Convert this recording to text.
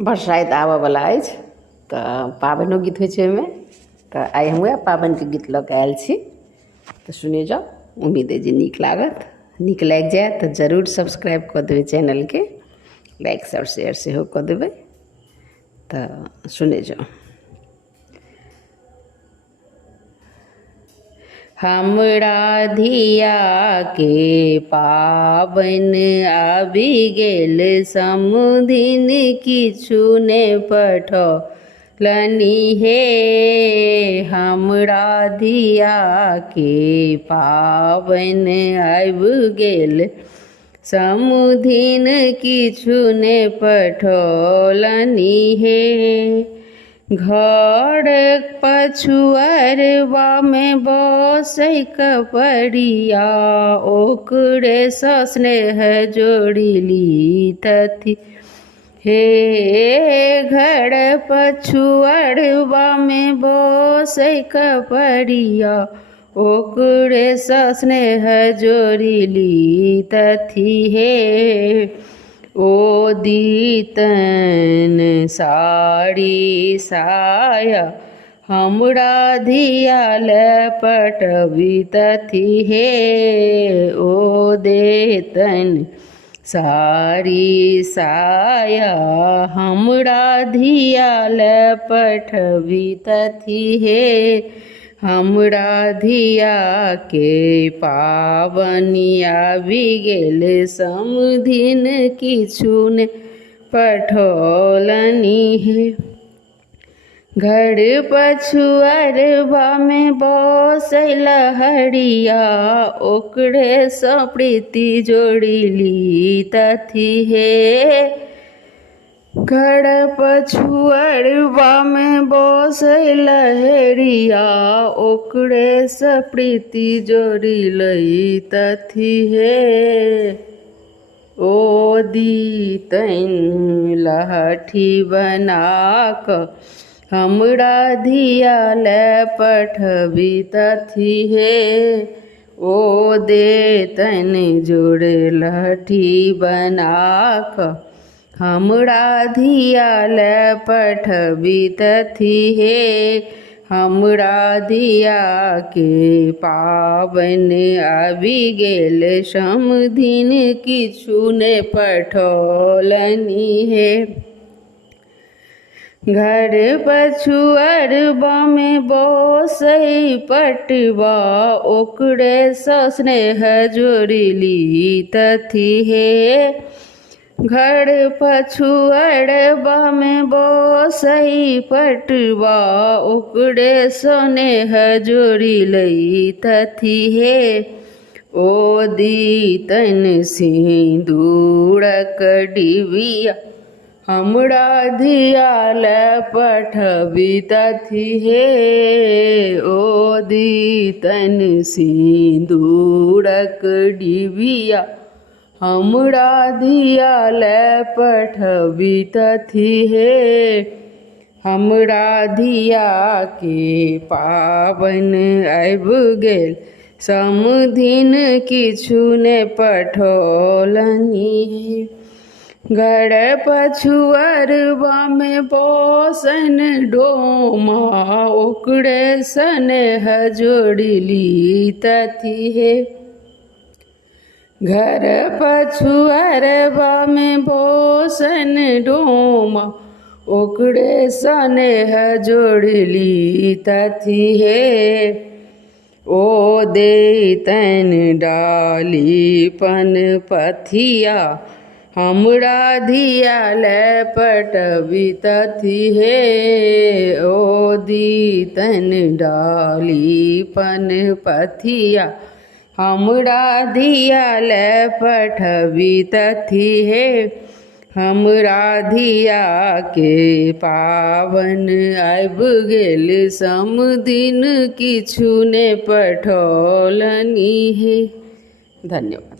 बरसाइत आबऽ वाला अछि तऽ पाबनिओ गीत होइ छै ओहिमे। तऽ आइ हम वएह पाबनिके गीत लऽ कऽ आयल छी, तऽ सुनि जाउ। उम्मीद अइ जे नीक लागत। नीक लागि जायत तऽ जरूर सब्सक्राइब कऽ देबै चैनलके, लाइक और शेयर सेहो कऽ देबै। तऽ सुनि जाउ। हमरा धियाके पाबनि आबि गेल, समधिन किछु ने पठौलनि हे। हमरा धियाके पाबनि आबि गेल, समधिन किछु ने पठौलनि हे। घर पछुआरबामे बसै कपड़िया, ओकरेसँ स्नेह जोड़िली तथी हे। घर पछुआरबामे बसै कपड़िया, ओकरेसँ स्नेह जोड़िली तथी हे। ओ दीतन साड़ी साया, हमरा धिया ले पठबी तथी हे। ओ देतन साड़ी साया, हमरा धिया ले पठबी तथी हे। हमरा धियाके पाबनि आबि गेल, समधिन किछु ने पठौलनि हे। घर पछुआरबामे बसै लहरिया, ओकरेसँ प्रीति जोड़िली तथी हे। घर पछुआरबामे बसै लहरिया, ओकरेसँ प्रीति जोड़िली तथी हे। ओ दीतन लहठी बना कऽ, हमरा धिया ले पठबी तथी हे। ओ देतन जोड़ लहठी बना कऽ, हमरा धिया ले पठबी तथी हे। हमरा धियाके पाबनि आबि गेल, समधिन किछु ने पठौलनि हे। घर पछुआरबामे बसै पटवा, ओकरेसँ स्नेह जोड़िली तथी हे। घर पछुआरबामे बसै पटवा, ओकरेसँ स्नेह जोड़िली तथी हे। ओ दीतन सिन्दूरक डिबिया, हमरा धिया ले पठबी तथी हे। ओ दीतन सिन्दूरक डिबिया, हमरा धिया ले पठबी तथी हे। हमरा धियाके पाबनि आबि गेल, समधिन किछु ने पठौलनि हे। घर पछुआरबामे बसन डोमा, ओकरेसँ स्नेह जोड़िली तथी हे। घर पछुआरबामे बसन डोमा, ओकरेसँ स्नेह जोड़िली तथी हे। ओ देतन डाली पनपथिया, हमरा धिया ले पठबी तथी हे। ओ दीतन डाली पनपथिया, हमरा धिया ले पठबी तथी हे। हमरा धियाके पाबनि आबि गेल, समधिन किछु ने पठौलनि हे। धन्यवाद।